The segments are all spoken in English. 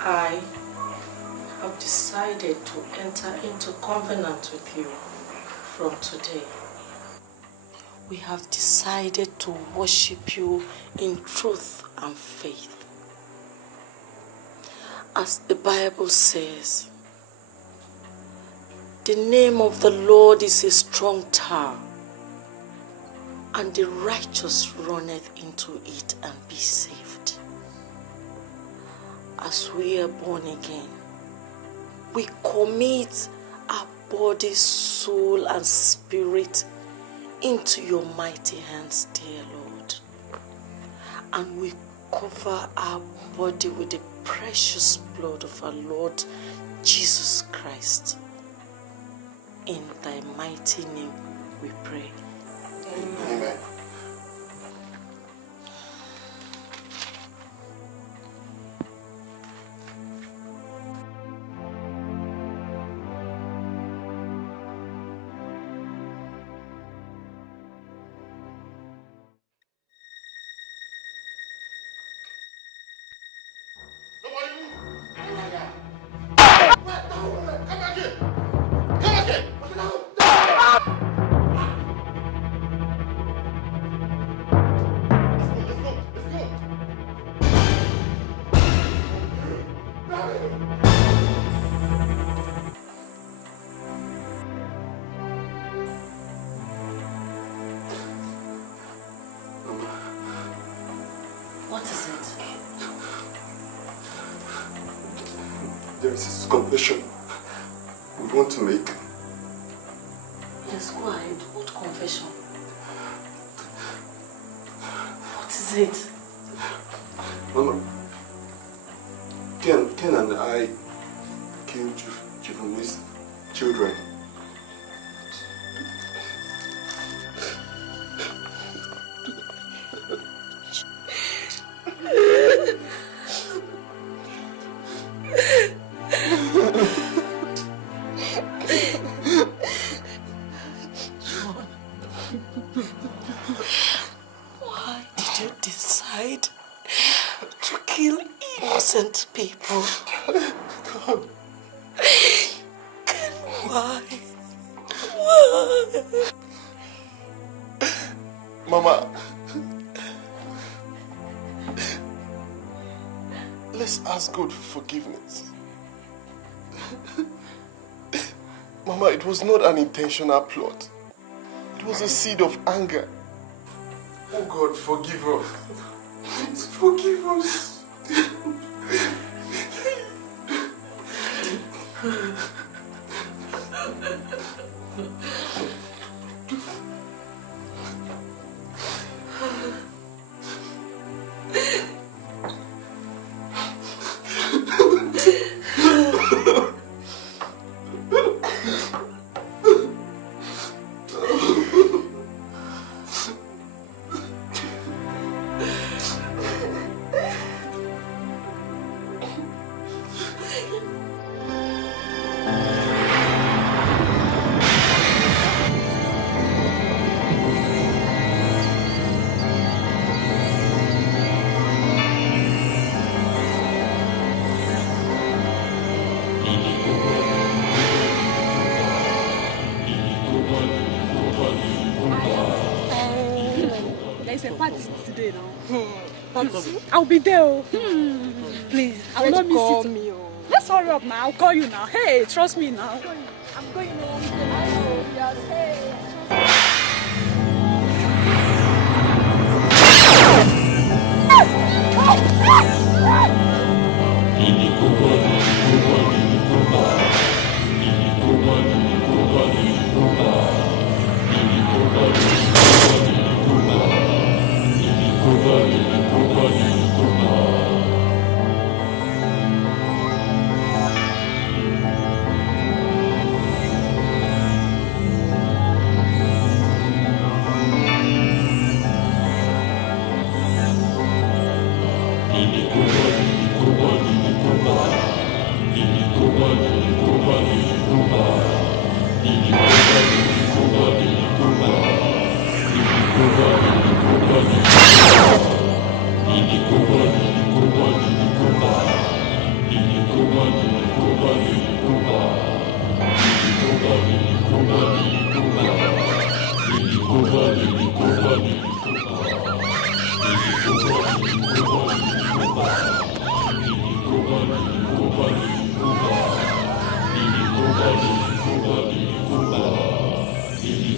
I have decided to enter into covenant with you from today. We have decided to worship you in truth and faith. As the Bible says, the name of the Lord is a strong tower, and the righteous runneth into it and be saved. As we are born again, we commit our body, soul, and spirit into your mighty hands, dear Lord. And we cover our body with the precious blood of our Lord Jesus Christ. In thy mighty name we pray. Amen. What is it? There is this confession we want to make. Yes, go ahead. What confession? What is it? Mama, Ken and I came to raise children. Why did you decide to kill innocent people? God. Why? Why? Mama, let's ask God for forgiveness. Mama, it was not an intentional plot. It was a seed of anger. Oh God, forgive us. Please forgive us. There's a party today now. Party? I'll be there. Please, I will not miss it. Let's hurry up now. I'll call you now. Hey, trust me now. I'm going home. Hey.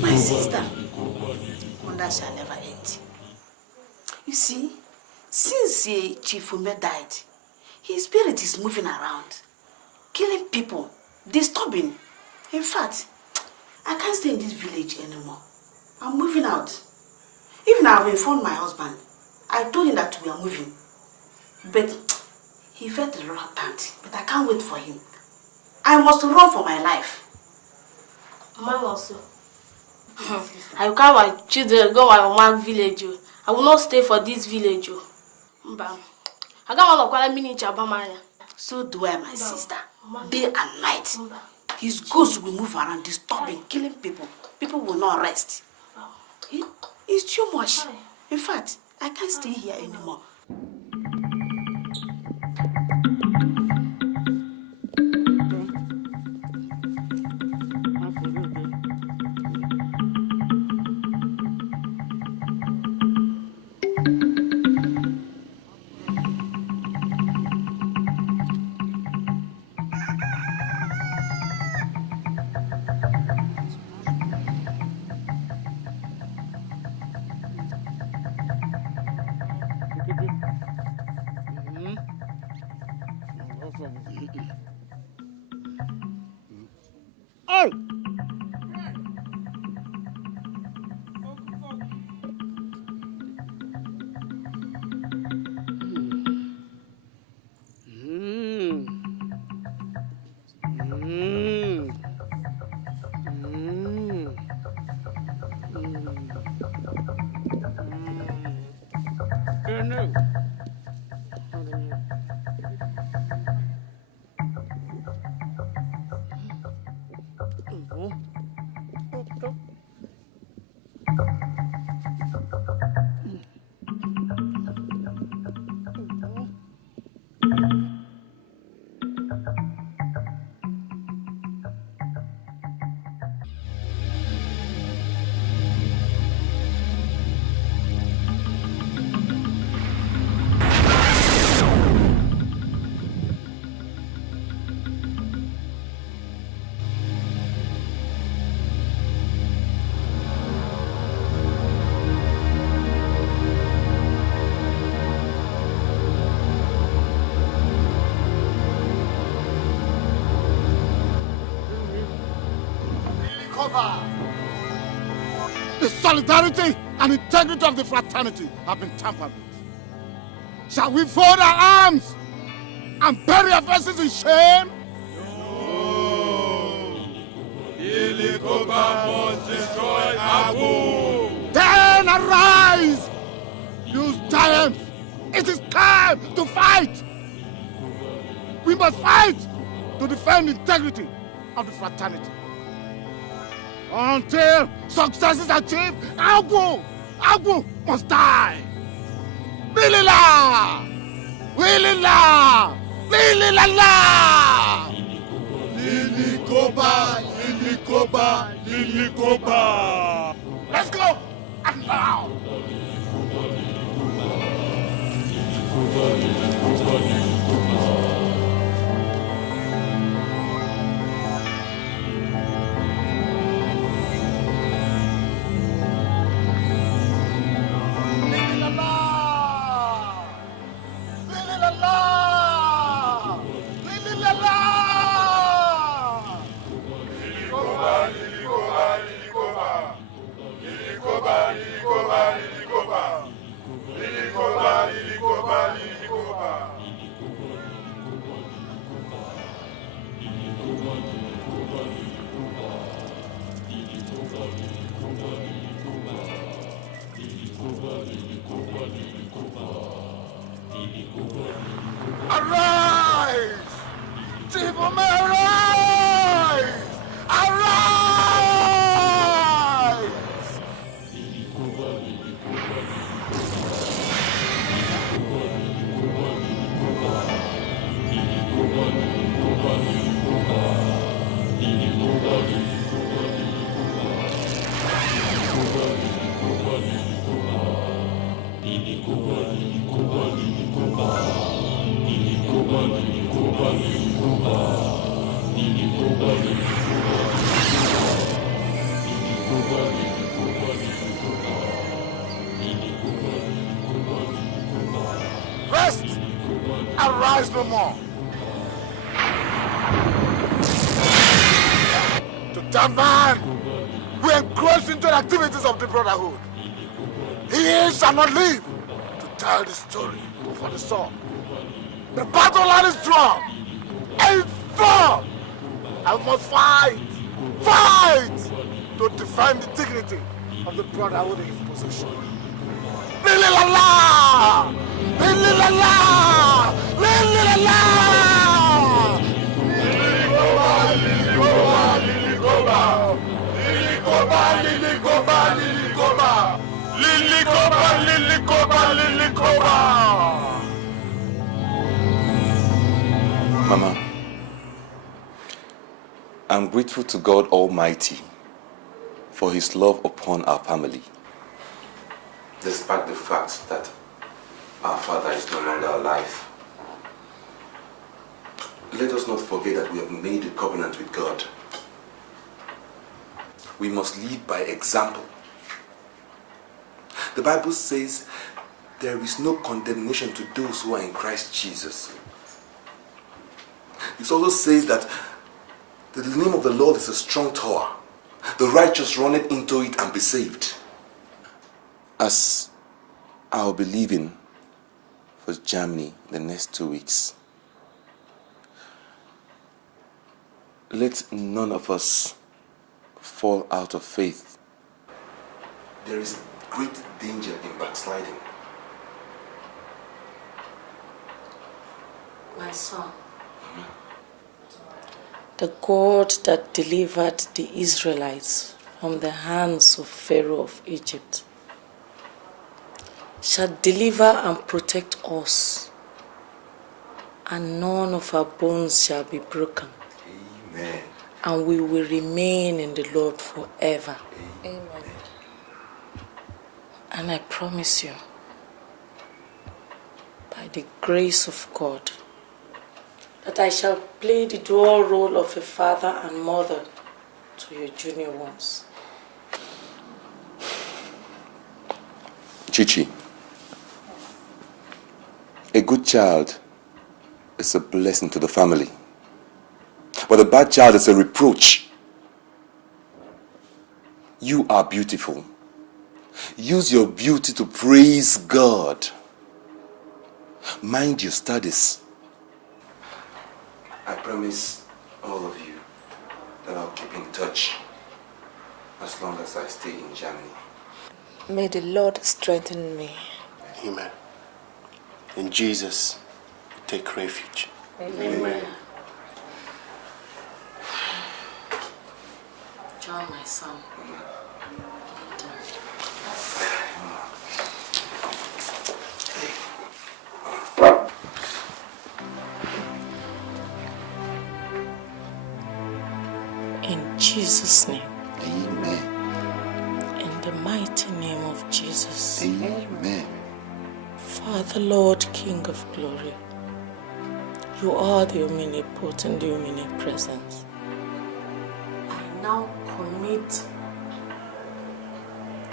My sister, wonder shall never end. You see, since Chief Ume died, his spirit is moving around, killing people, disturbing. In fact, I can't stay in this village anymore. I'm moving out. Even I have informed my husband. I told him that we are moving. But he felt reluctant. But I can't wait for him. I must run for my life. Mama also. I will carry my children go my mama village. I will not stay for this village. I got one of quite mini chabamanya. So do I, my sister. Day and night. His ghost will move around, disturbing, killing people. People will not rest. It's too much. In fact, I can't stay here anymore. The solidarity and integrity of the fraternity have been tampered with. Shall we fold our arms and bury our faces in shame? No! Ilikoba must destroy Abu! Then arise! Use giants! It is time to fight! We must fight to defend the integrity of the fraternity. Until success is achieved, Abu must die. Lilila! Lilila! Lilila! Lilikoba! Lilikoba! Lilikoba! Let's go! And now! Arise! Chief Ume, arise! Arise! Ilikoba, rise no more. To that man who encroached into the activities of the brotherhood, he shall not live to tell the story for the song. The battle line is drawn and fought. I must fight to defend the dignity of the brotherhood in his position. Lili la la! Lili la la! Lili la la! Lili goba, Lili goba, Lili goba. Lili goba, Lili goba, Lili goba. Lili goba, Lili goba, Lili goba. Mama, I'm grateful to God Almighty for His love upon our family, despite the fact that our father is no longer alive. Let us not forget that we have made a covenant with God. We must lead by example. The Bible says there is no condemnation to those who are in Christ Jesus. It also says that the name of the Lord is a strong tower. The righteous runneth into it and be saved. As I'll be leaving for Germany the next 2 weeks, let none of us fall out of faith. There is great danger in backsliding. My son, the God that delivered the Israelites from the hands of Pharaoh of Egypt shall deliver and protect us, and none of our bones shall be broken. Amen. And we will remain in the Lord forever. Amen. And I promise you, by the grace of God, that I shall play the dual role of a father and mother to your junior ones. Chichi, a good child is a blessing to the family, but a bad child is a reproach. You are beautiful. Use your beauty to praise God. Mind your studies. I promise all of you that I'll keep in touch as long as I stay in Germany. May the Lord strengthen me. Amen. In Jesus, we take refuge. Amen. John, my son. In Jesus' name. Amen. In the mighty name of Jesus. Amen. Father, Lord, King of glory, you are the omnipotent, the omnipresent. I now commit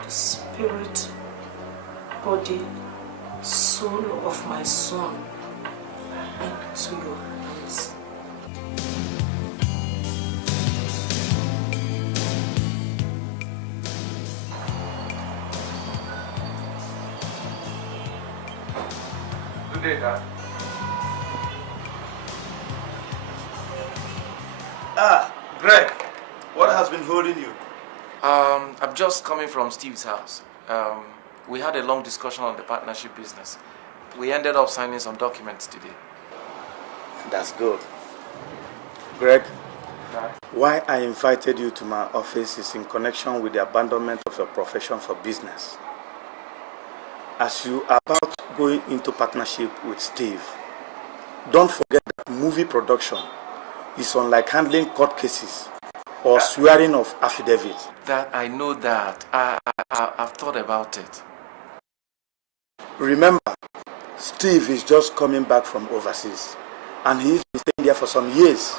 the spirit, body, soul of my son into your hands. Good day, Dad. Greg, what has been holding you? I'm just coming from Steve's house. We had a long discussion on the partnership business. We ended up signing some documents today. That's good. Greg, why I invited you to my office is in connection with the abandonment of your profession for business. As you are about going into partnership with Steve, don't forget that movie production is unlike handling court cases or swearing of affidavits. That I know that. I've thought about it. Remember, Steve is just coming back from overseas and he's been staying there for some years.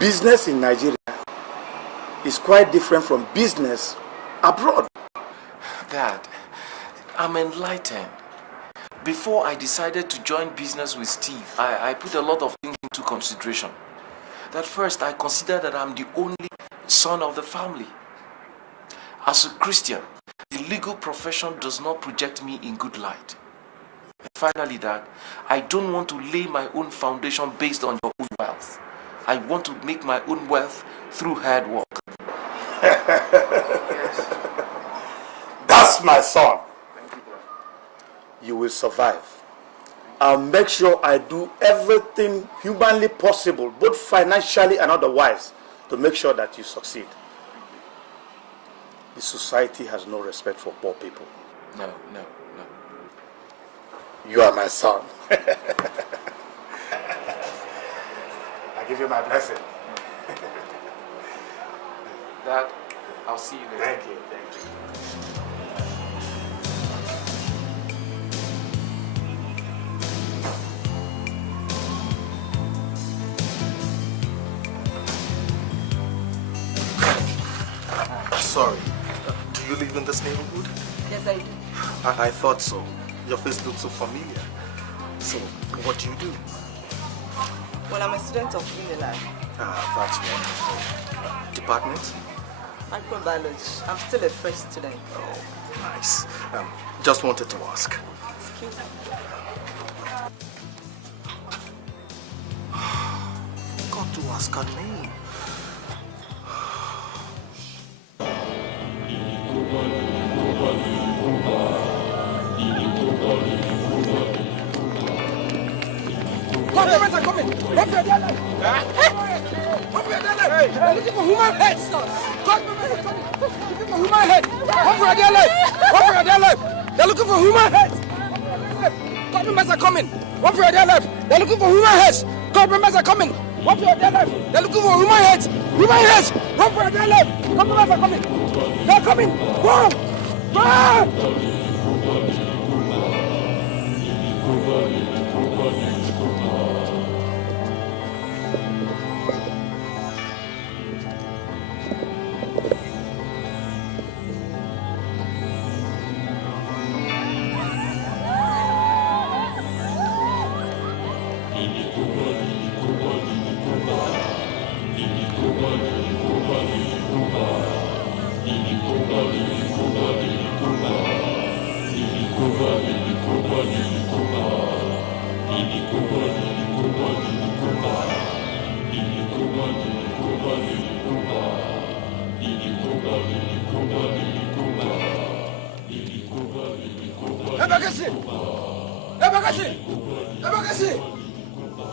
Business in Nigeria is quite different from business abroad. Dad, I'm enlightened. Before I decided to join business with Steve, I put a lot of things into consideration. That first, I consider that I'm the only son of the family. As a Christian, the legal profession does not project me in good light. And finally, that I don't want to lay my own foundation based on your own wealth. I want to make my own wealth through hard work. Yes. That's my son. You will survive. I'll make sure I do everything humanly possible, both financially and otherwise, to make sure that you succeed. The society has no respect for poor people. No. You are my son. I give you my blessing. Dad, I'll see you later. Thank you. Sorry, do you live in this neighborhood? Yes, I do. I thought so. Your face looks so familiar. So, what do you do? Well, I'm a student of Ini Edo. That's wonderful. Department? Microbiology. I'm still a fresh student. Oh, nice. Just wanted to ask. Excuse me. Got to ask her name. Compliments are coming! Run for your dear life! Run for your dear life! They're looking for human heads! Compliments are coming! Looking for human heads! Run for your dear life! Run for your dear life! They're looking for human heads! Compliments are coming! Run for your dear life! They're looking for human heads! Compliments are coming! Run for your dear life! They're looking for human heads! Human heads! Run for your dear life! Compliments are coming! They're coming! Run! Run!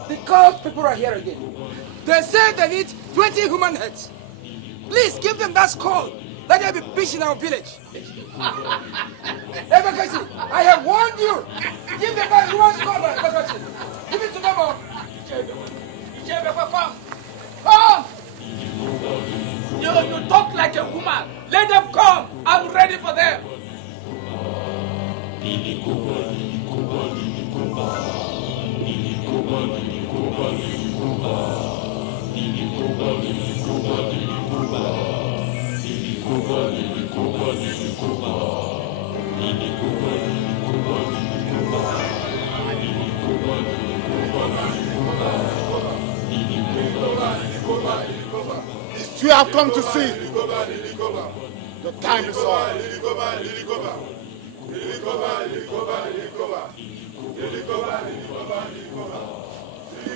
The cult people are here again. They say they need 20 human heads. Please give them that skull. Let there be peace in our village. Ebekasi, I have warned you. Give them that human skull, Ebekasi. Give it to them all. Come. Come. You talk like a woman. Let them come. I'm ready for them. It's you have come to see. The time is on.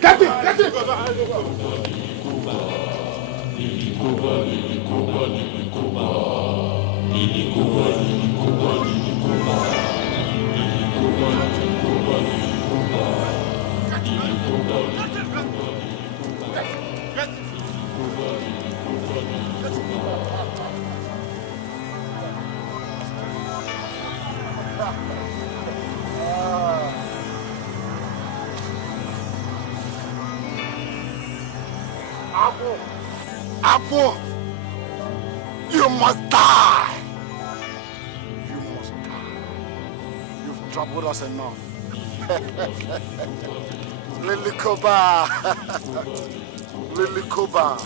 Get it! Get it! Apple, you must die. You must die. You've troubled us enough. Lily Koba. Lily Koba.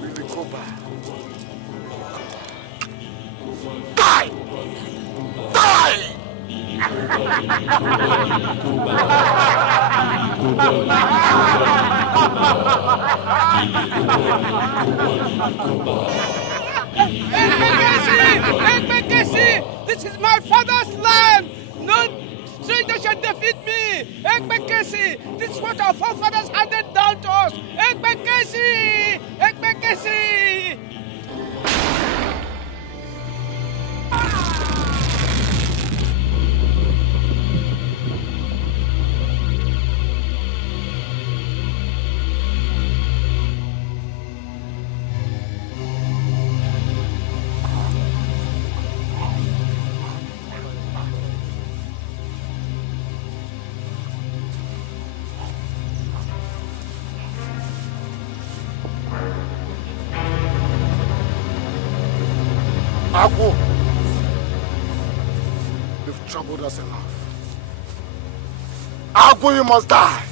Lily Koba. Die! Die! Ekbekesi! This is my father's land! No stranger shall defeat me! Ekbekesi! This is what our forefathers handed down to us! Ekbekesi! Ekbekesi! Agwo, you've troubled us enough. Agwo, you must die.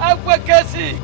Ekbekesi!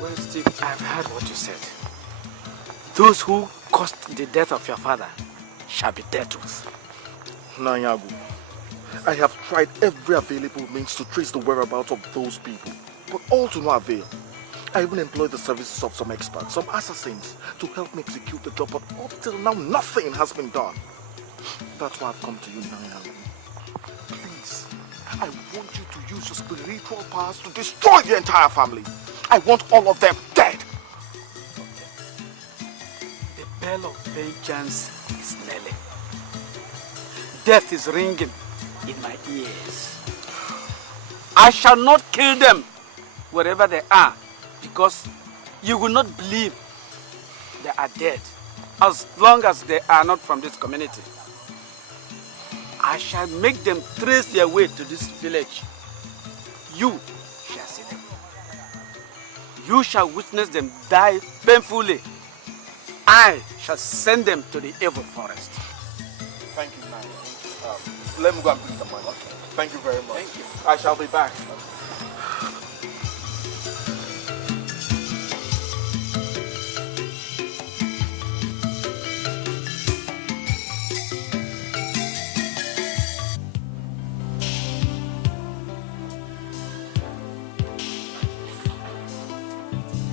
Well, Steve, I've heard what you said. Those who caused the death of your father shall be dealt with. Nanyagu, I have tried every available means to trace the whereabouts of those people, but all to no avail. I even employed the services of some experts, some assassins, to help me execute the job, but up till now, nothing has been done. That's why I've come to you, Nanyagu. Please, I want you to use your spiritual powers to destroy the entire family. I want all of them dead. The bell of vengeance is knelling. Death is ringing in my ears. I shall not kill them wherever they are, because you will not believe they are dead as long as they are not from this community. I shall make them trace their way to this village. You shall see them. You shall witness them die painfully. I shall send them to the evil forest. Thank you, man. Let me go and bring the money. Okay. Thank you very much. Thank you. I shall be back.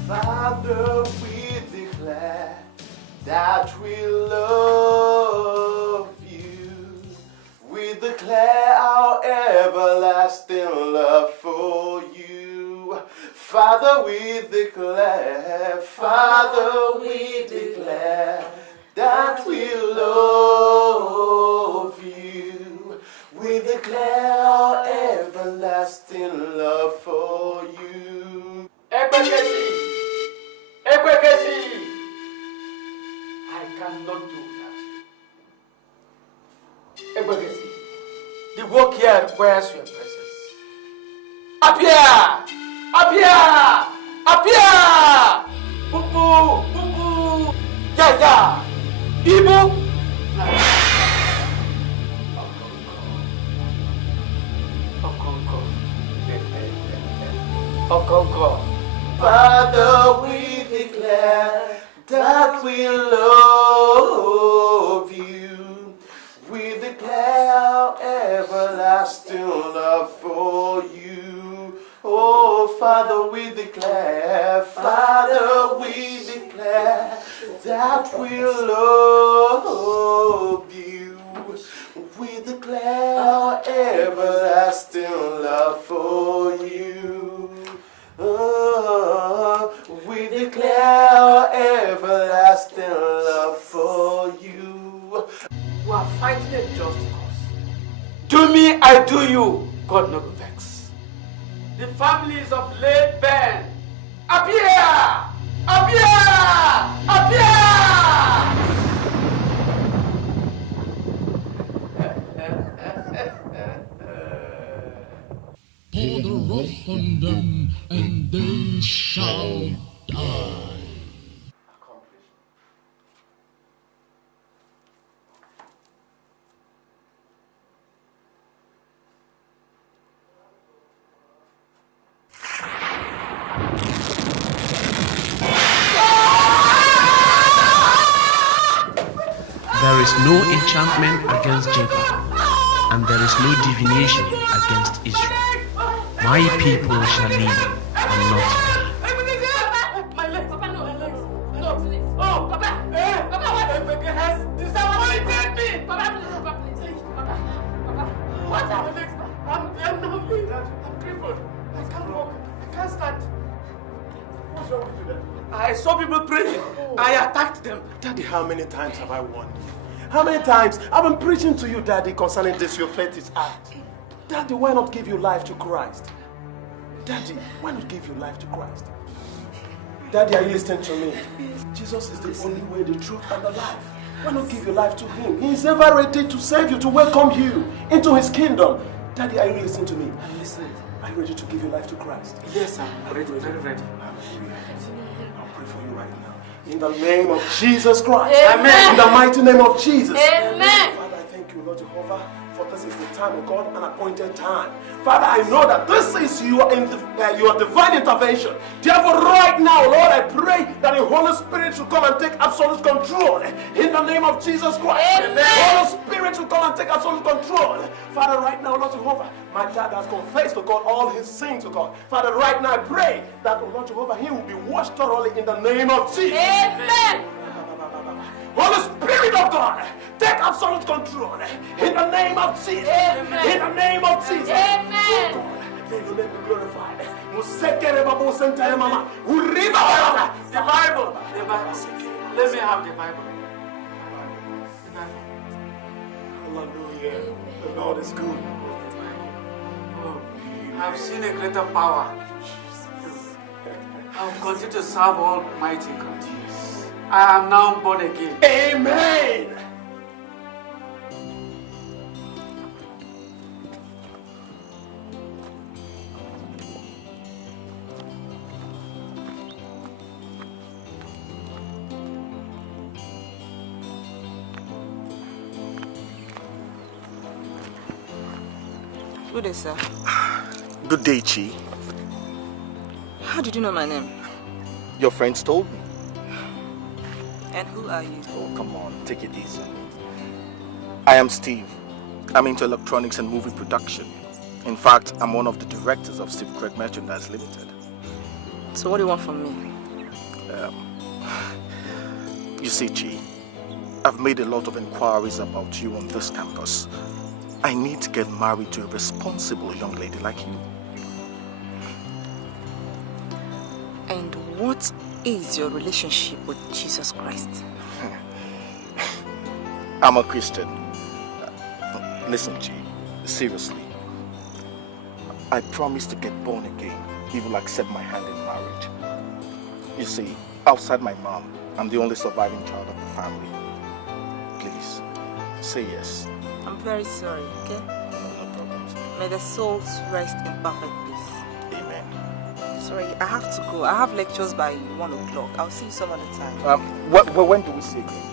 Father, we declare that we love you. We declare our everlasting love for you. Father, we declare that we love you. We declare our everlasting love for you. Ekbekesi! Ekbekesi! I cannot do that. Ekbekesi, the work here requires your presence. Appear! Appear! Appear! Pupu! Pupu! Yaya! Igbo! Okonko. Father, we declare that we love you. We declare everlasting love for you. Oh, Father, we declare, Father, we declare that we love you. We declare everlasting love for you. Oh, we declare everlasting love for you. You are fighting a just cause. Do me, I do you. God no go vex. The families of late Ben, appear! Appear! Appear! Pour the wrath on them, and they shall die. There is no enchantment against Jacob, and there is no divination against Israel. My people shall live and not die. My legs, Papa, no, my legs. No, please. Oh, Papa. Papa, what? Has disappointed me. Papa, please, Papa, please. Papa, what? My legs, I'm now weak. I'm crippled. I can't walk. I can't stand. What's wrong with you then? I saw people praying. I attacked them. Daddy, how many times have I warned you? How many times I've been preaching to you, Daddy, concerning this, your faith is act. Daddy, why not give your life to Christ? Daddy, why not give your life to Christ? Daddy, are you listening to me? Jesus is the only way, the truth, and the life. Why not give your life to Him? He is ever ready to save you, to welcome you into His kingdom. Daddy, are you listening to me? I'm listening. Are you ready to give your life to Christ? Yes, I'm ready, very ready. I'll pray for you right now. In the name of Jesus Christ. Amen. In the mighty name of Jesus. Amen. Father, I thank you, Lord Jehovah, for this is the time of God, an appointed time. Father, I know that this is your divine intervention. Therefore, right now, Lord, I pray that the Holy Spirit should come and take absolute control. In the name of Jesus Christ. Amen. The Holy Spirit should come and take absolute control. Father, right now, Lord Jehovah, my dad has confessed to God all his sins to God. Father, right now, I pray that, Lord Jehovah, he will be washed thoroughly in the name of Jesus. Amen. Holy Spirit of God, take absolute control in the name of Jesus. Amen. In the name of Jesus. Amen. Oh God, may your name be glorified. The Bible. The Bible. Let me have the Bible. Hallelujah. The Lord is good. Oh, I've seen a greater power. I will continue to serve Almighty God. I am now born again. Amen. Good day, sir. Good day, Chi. How did you know my name? Your friends told me. And who are you? Oh, come on, take it easy. I am Steve. I'm into electronics and movie production. In fact, I'm one of the directors of Steve Craig Merchandise Limited. So what do you want from me? You see, Chi, I've made a lot of inquiries about you on this campus. I need to get married to a responsible young lady like you. And what is your relationship with Jesus Christ? I'm a Christian. Listen, Chi, seriously. I promise to get born again if you'll accept my hand in marriage. You see, outside my mom, I'm the only surviving child of the family. Please, say yes. I'm very sorry, okay? No problems. May the souls rest in perfect peace. Amen. Sorry, I have to go. I have lectures by 1 o'clock. I'll see you some other time. When do we see again?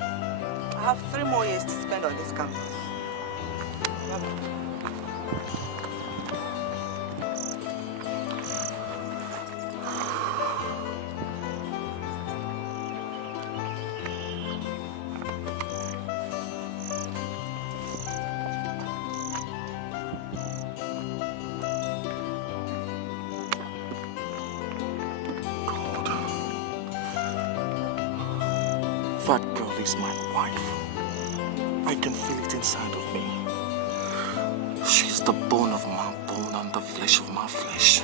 I have 3 more years to spend on this campus. That girl is my wife. I can feel it inside of me. She's the bone of my bone and the flesh of my flesh.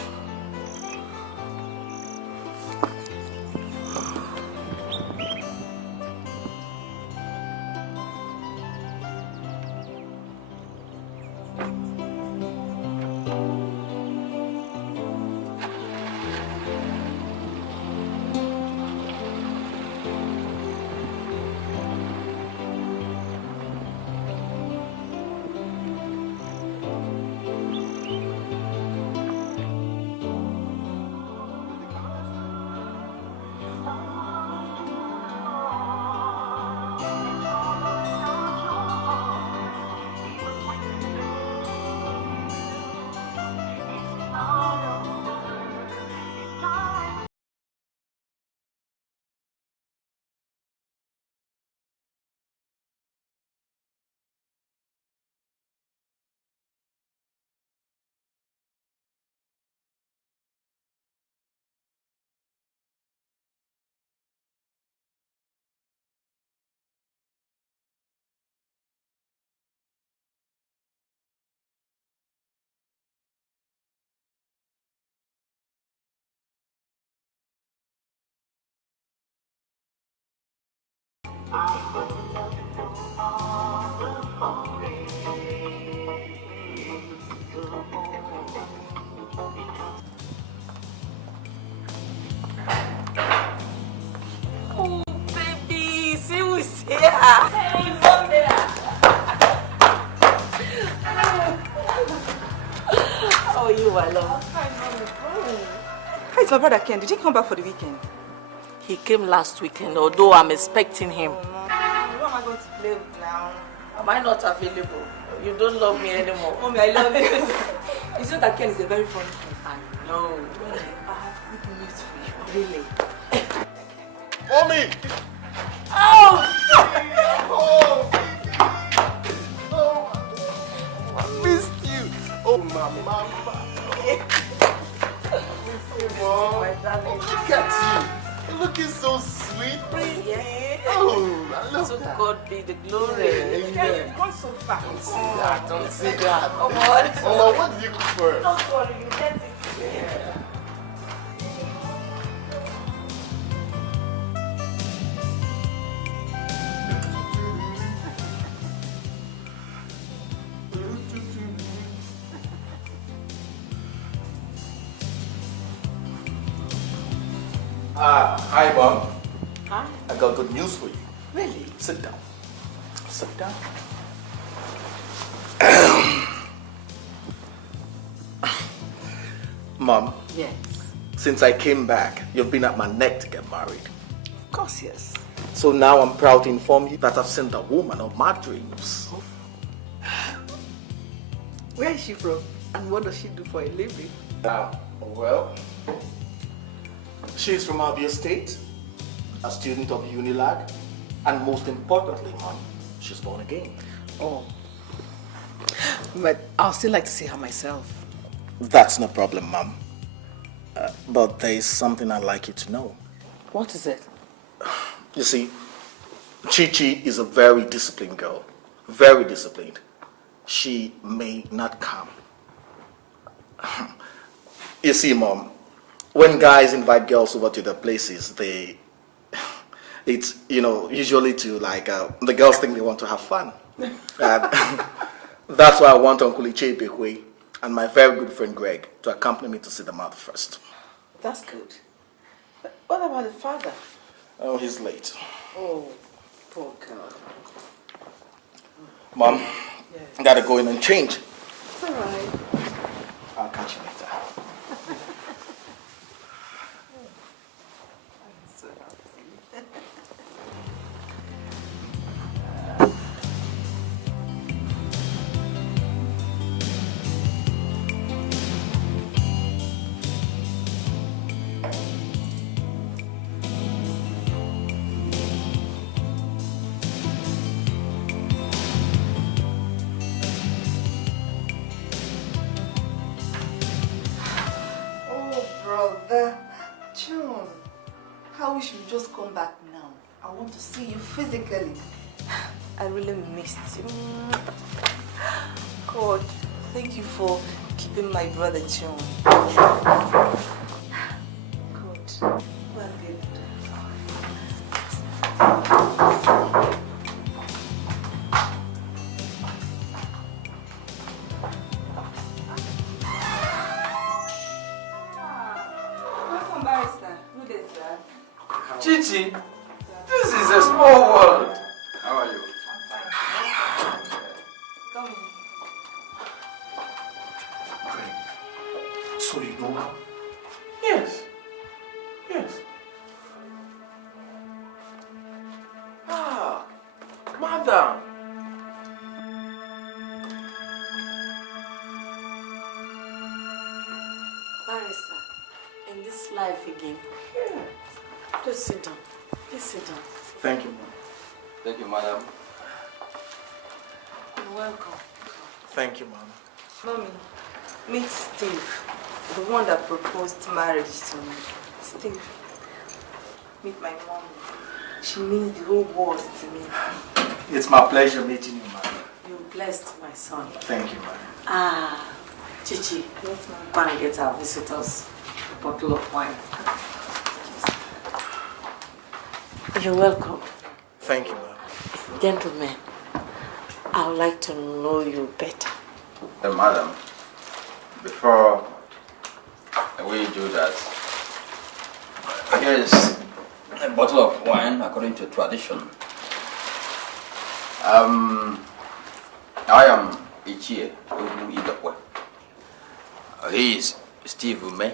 Oh, baby, see who's here. Hey, mom there. How are you, my love? Hi, it's my brother Ken. Did he come back for the weekend? He came last weekend, although I'm expecting him. Who am I going to play with now? Am I not available? You don't love me anymore. Mommy, I love you. It's just that Ken is a very funny kid. I know. I have good news for you. Really? Mommy! Oh! I missed you. Oh, my mama. I miss you, Mom. My darling. Look at you. You're looking so sweet. Yeah. Oh, I love So that. God be the glory. Amen. You've gone so far. Don't say that. Don't say that. Oh, what? Mama, what did you cook first? Don't worry, you get it. Yeah. Hi, Mom. Hi. I got good news for you. Really? Sit down. Sit down. Mom, Yes. since I came back, you've been at my neck to get married. Of course, yes. So now I'm proud to inform you that I've seen the woman of my dreams. Where is she from? And what does she do for a living? Well, she's from Abia State, a student of Unilag, and most importantly, Mom, she's born again. Oh. But I'll still like to see her myself. That's no problem, Mom. But there is something I'd like you to know. What is it? You see, Chi-Chi is a very disciplined girl. Very disciplined. She may not come. You see, Mom, when guys invite girls over to their places, it's, usually to the girls think they want to have fun. That's why I want Uncle Ichebekwe and my very good friend Greg to accompany me to see them out first. That's good. But what about the father? Oh, he's late. Oh, poor girl. Mom, I gotta go in and change. It's all right. I'll catch you later. Brother John, how we should just come back now I want to see you physically. I really missed you. God, thank you for keeping my brother tuned. God, well, babe. Welcome, barrister. Good day, sir. Chichi, this is a small world. How are you? I'm fine. Come in. So you know her? Yes. Yes. Ah, madam. Barrister, in this life again. Yeah. Please sit down. Please sit down. Thank you. Thank you, madam. You're welcome. Thank you, ma'am. Mommy, meet Steve, the one that proposed marriage to me. Steve, meet my mom. She means the whole world to me. It's my pleasure meeting you, madam. You're blessed, my son. Thank you, madam. Ah, Chichi, Yes, ma'am. go and get our visitors a bottle of wine. You're welcome. Thank you, ma'am. Gentlemen, I would like to know you better. Madam, before we do that, here is a bottle of wine according to tradition. I am Ini Edo. He is Steve Ume,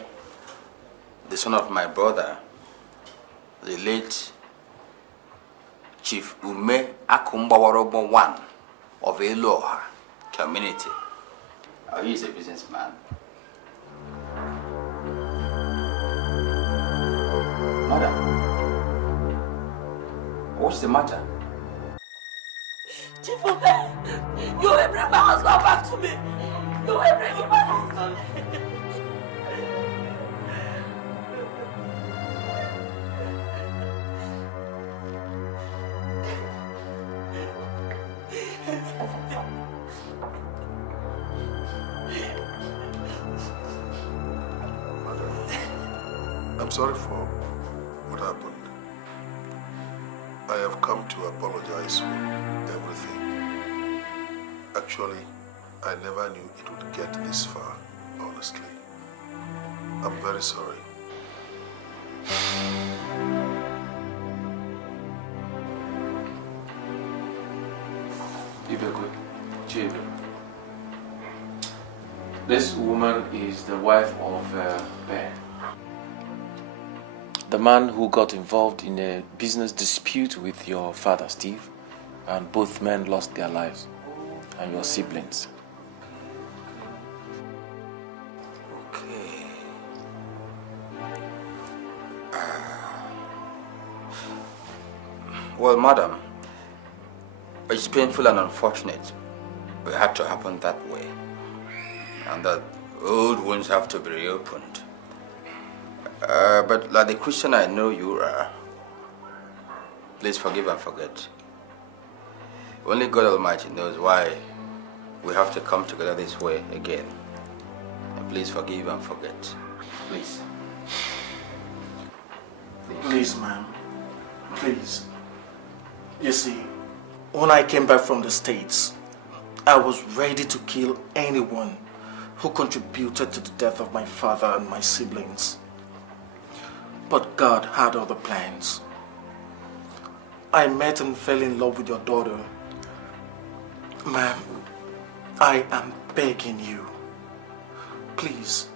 the son of my brother, the late Chief Ume Akumbawarobo I of Eloha community. He is a businessman. Madam, what's the matter? Chief Ume, you will bring my husband back to me. You will bring him back to me. I'm sorry for what happened. I have come to apologize for everything. Actually, I never knew it would get this far, honestly. I'm very sorry. Ibekwe, Chief. This woman is the wife of Ben. The man who got involved in a business dispute with your father, Steve, and both men lost their lives, and your siblings. Okay. Well, madam, it's painful and unfortunate, but it had to happen that way. And that old wounds have to be reopened. But like the Christian I know you are, please forgive and forget. Only God Almighty knows why we have to come together this way again. And please forgive and forget. Please. Please, ma'am. Please. You see, when I came back from the States, I was ready to kill anyone who contributed to the death of my father and my siblings. But God had other plans. I met and fell in love with your daughter. Ma'am, I am begging you. Please,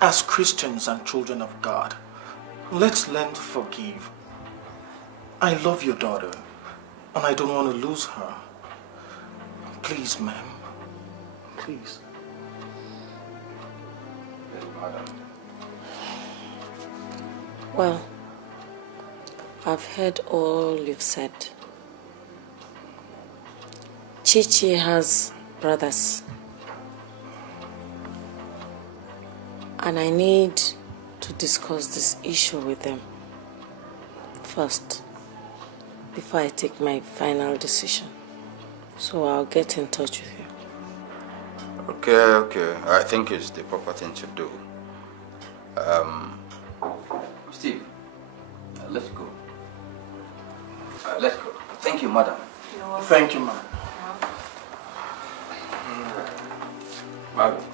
as Christians and children of God, let's learn to forgive. I love your daughter, and I don't want to lose her. Please, ma'am. Please. Yes, madam. Well, I've heard all you've said. Chichi has brothers. And I need to discuss this issue with them. First, before I take my final decision. So I'll get in touch with you. Okay. I think it's the proper thing to do. Steve, let's go. Let's go. Thank you, madam. Thank you, ma'am. Madam.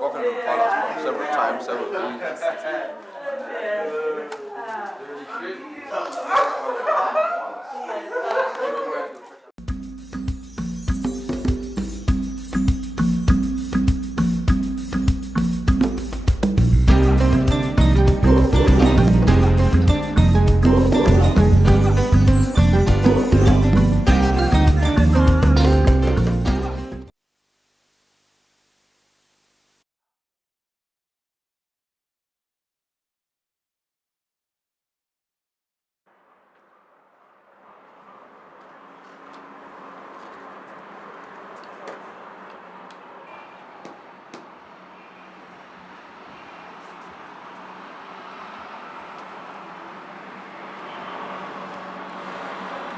Walking in the palace several times, several times.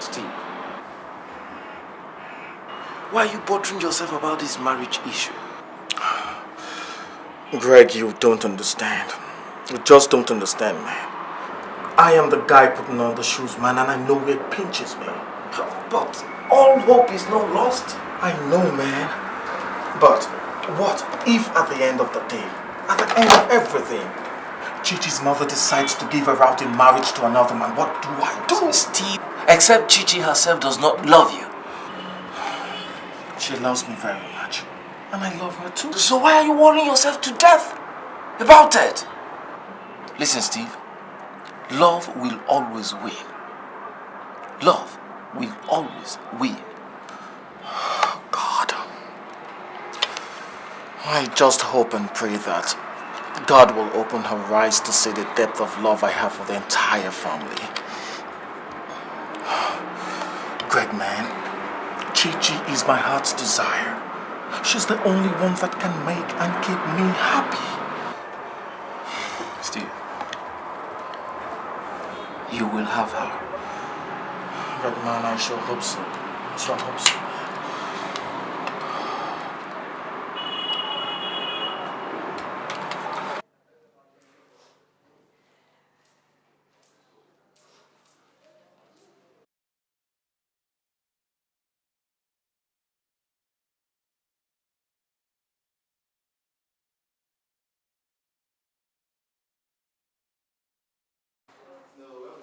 Steve, why are you bothering yourself about this marriage issue? Greg, you don't understand. You just don't understand, man. I am the guy putting on the shoes, man, and I know it pinches me. But all hope is not lost. I know, man. But what if at the end of the day, at the end of everything, Chichi's mother decides to give her out in marriage to another man? What do I do? Steve, except Chichi herself does not love you. She loves me very much. And I love her too. So why are you worrying yourself to death about it? Listen, Steve. Love will always win. Love will always win. God. I just hope and pray that God will open her eyes to see the depth of love I have for the entire family. Greg, man, Chichi is my heart's desire. She's the only one that can make and keep me happy. Steve, you will have her. Greg, man, I sure hope so. I sure hope so.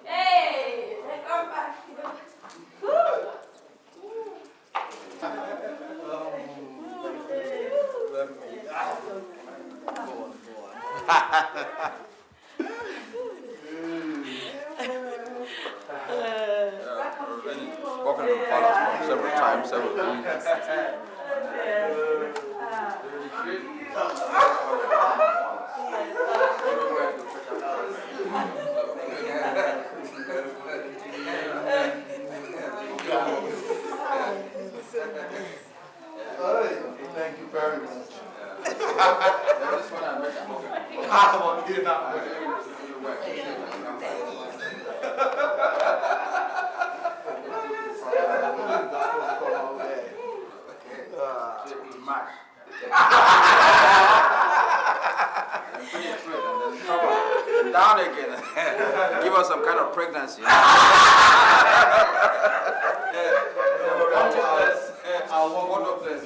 Hey, come back. Walking in the palace several times, several times. Thank you very much. Down again. Give us some kind of pregnancy. I'll walk up there.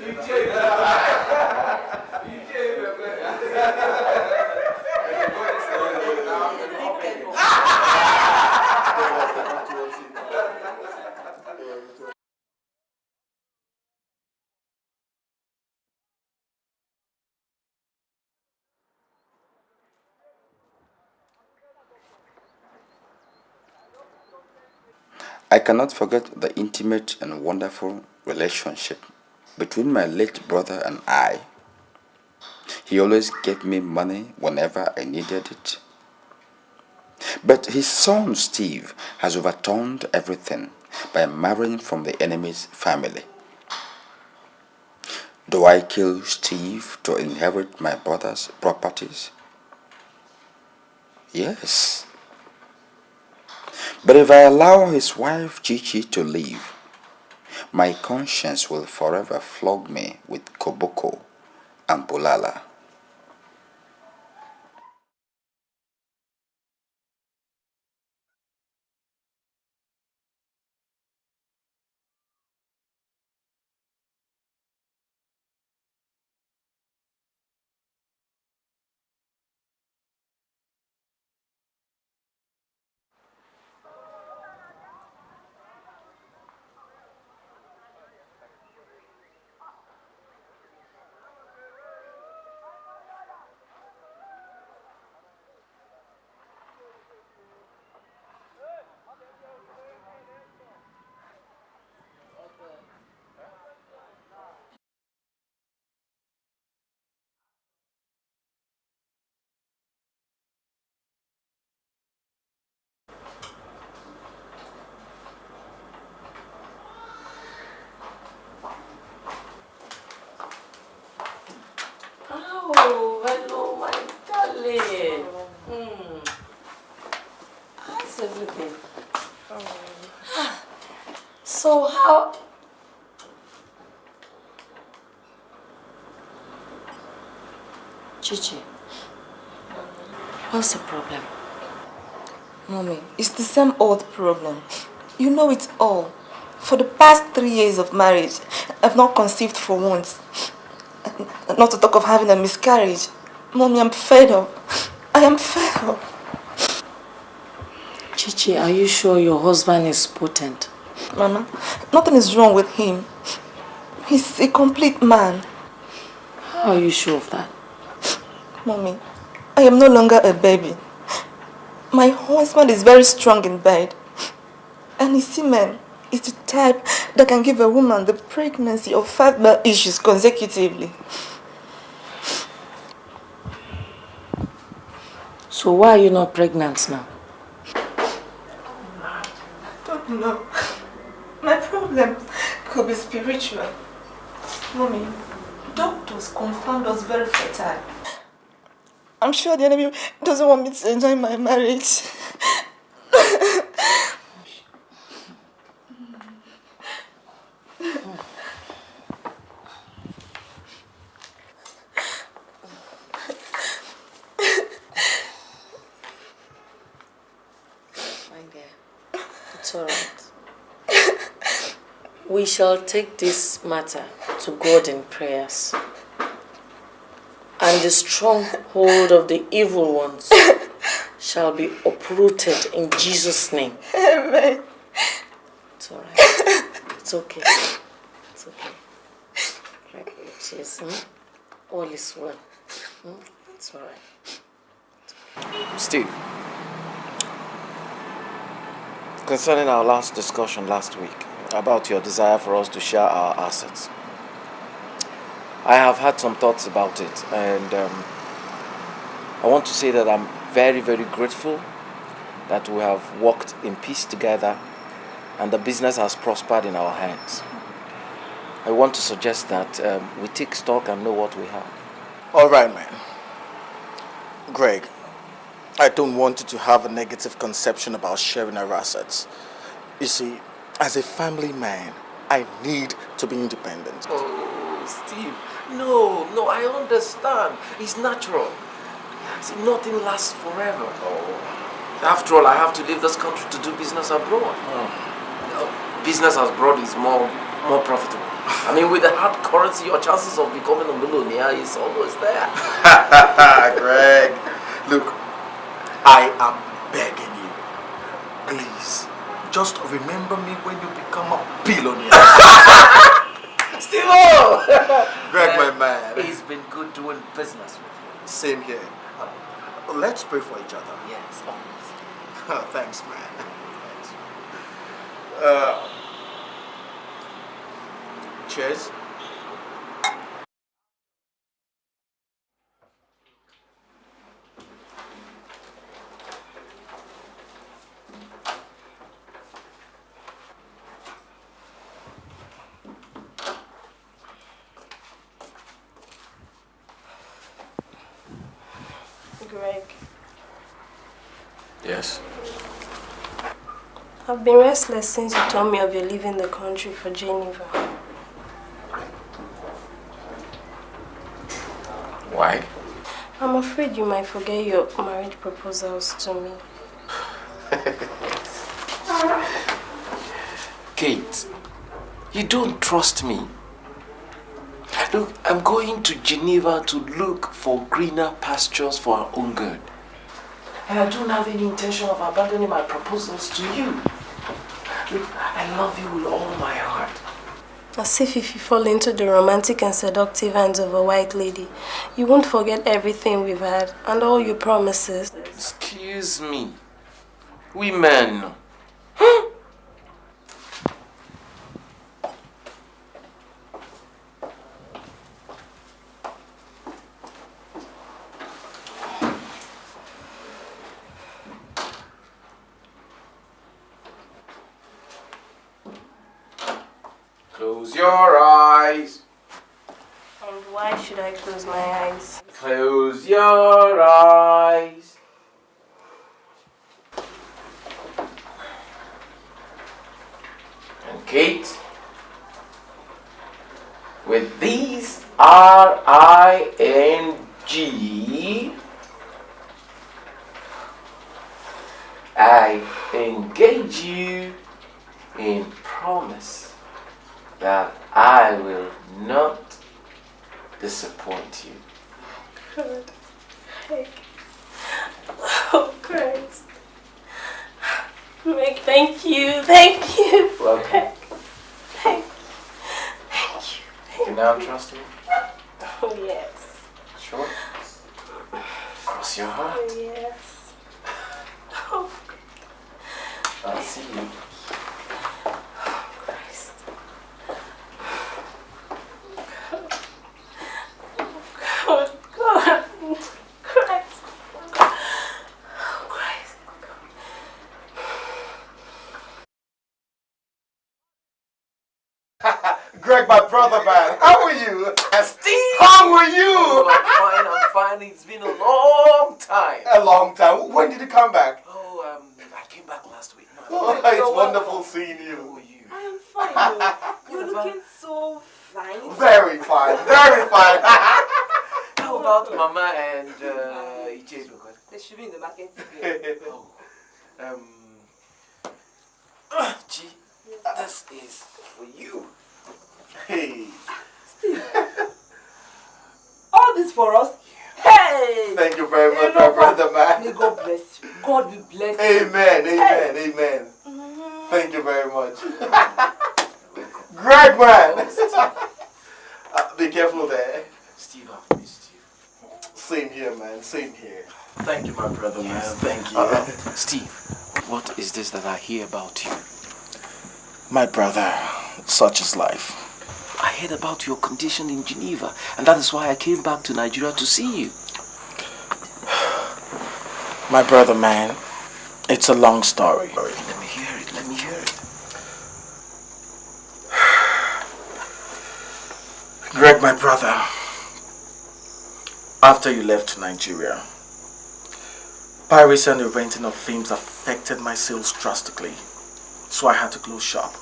I cannot forget the intimate and wonderful relationship between my late brother and I. He always gave me money whenever I needed it. But his son Steve has overturned everything by marrying from the enemy's family. Do I kill Steve to inherit my brother's properties? Yes. But if I allow his wife Chichi to live, my conscience will forever flog me with koboko and bulala. Oh, hello, my darling. How's everything? So how... Chichi, what's the problem? Mommy, it's the same old problem. You know it all. For the past 3 years of marriage, I've not conceived for once. Not to talk of having a miscarriage. Mommy, I'm fed up. I am fed up. Chichi, are you sure your husband is potent? Mama, nothing is wrong with him. He's a complete man. How are you sure of that? Mommy, I am no longer a baby. My husband is very strong in bed. And his semen is the type that can give a woman the pregnancy of 5 male issues consecutively. So why are you not pregnant now? I don't know. My problem could be spiritual. Mommy, doctors confirmed us very fertile. I'm sure the enemy doesn't want me to enjoy my marriage. It's all right. We shall take this matter to God in prayers. And the stronghold of the evil ones shall be uprooted in Jesus' name. Amen. It's all right. It's okay. It's okay. Like cheers. All is well. It's all right. Steve, concerning our last discussion last week about your desire for us to share our assets, I have had some thoughts about it, and I want to say that I'm very, very grateful that we have worked in peace together and the business has prospered in our hands. I want to suggest that we take stock and know what we have. All right, man. Greg, I don't want you to have a negative conception about sharing our assets. You see, as a family man, I need to be independent. Oh, Steve, no, I understand. It's natural. See, nothing lasts forever. Oh. After all, I have to leave this country to do business abroad. Business abroad is more profitable. I mean, with the hard currency, your chances of becoming a millionaire is always there. Greg, look, I am begging you. Please, just remember me when you become a billionaire. Steve! Greg, my man. It's been good doing business with you. Same here. Let's pray for each other. Yes, always. Thanks, man. Thanks. Cheers. Greg. Yes. I've been restless since you told me of your leaving the country for Geneva. Why? I'm afraid you might forget your marriage proposals to me. Kate, you don't trust me. Look, I'm going to Geneva to look for greener pastures for our own good. And I don't have any intention of abandoning my proposals to you. Look, I love you with all my heart. As if you fall into the romantic and seductive hands of a white lady, you won't forget everything we've had and all your promises. Excuse me. Women. Close your eyes. And why should I close my eyes? Close your eyes. And Kate, with these R-I-N-G, I engage you in promise that I will not disappoint you. Good. Oh, Christ. Meg, thank you. Thank you. Welcome. Thank you. You can now trust me? Oh, yes. Sure? Cross your heart. Oh, yes. Oh, I'll see you. Oh, God. Christ. Oh, Christ. Greg, my brother, man. How are you? Steve! How are you? Oh, I'm fine. It's been a long time. A long time. When did you come back? Oh, I came back last week. Oh, it's wonderful seeing you. How are you? I am fine. You're looking so fine. Very fine. Very fine. How about Mama and Ichedu? They should be in the market today. Gee, this is for you. Hey. Steve. All this for us? Hey! Thank you very much, my brother, man. May God bless you. God will bless you. Amen, amen, Hey. amen. Thank you very much. Greg, man. Be careful there. Steve, I've missed you. Same here, man. Same here. Thank you, my brother, man. Thank you. Steve, what is this that I hear about you? My brother, such is life. I heard about your condition in Geneva, and that is why I came back to Nigeria to see you. My brother, man, it's a long story. Let me hear it, let me hear it. Greg, my brother, after you left Nigeria, piracy and the renting of films affected my sales drastically, so I had to close shop.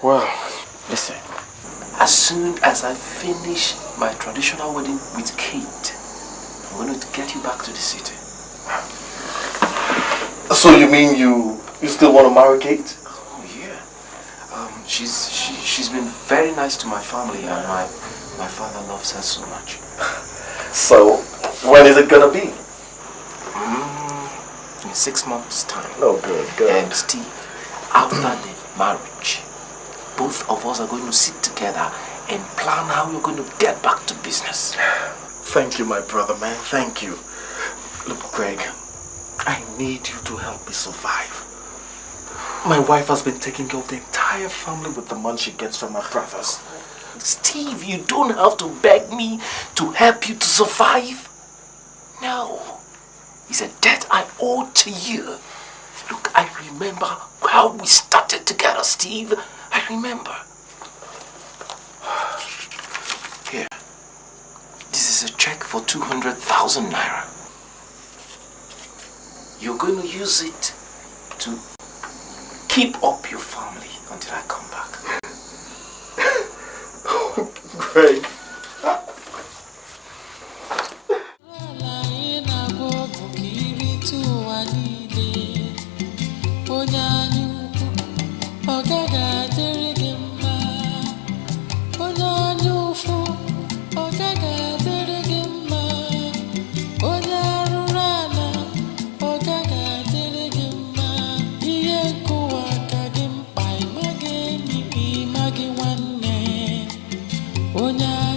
Well, listen. As soon as I finish my traditional wedding with Kate, I'm going to get you back to the city. So you mean you still want to marry Kate? Oh yeah. She's been very nice to my family, and my father loves her so much. So when is it gonna be? In 6 months' time. Oh, good. And Steve, after the marriage, both of us are going to sit together and plan how we're going to get back to business. Thank you, my brother, man. Thank you. Look, Greg, I need you to help me survive. My wife has been taking care of the entire family with the money she gets from my brothers. Steve, you don't have to beg me to help you to survive. No. It's a debt I owe to you. Look, I remember how we started together, Steve. I remember. Here. This is a check for 200,000 naira. You're going to use it to keep up your family until I come back. Greg. Onya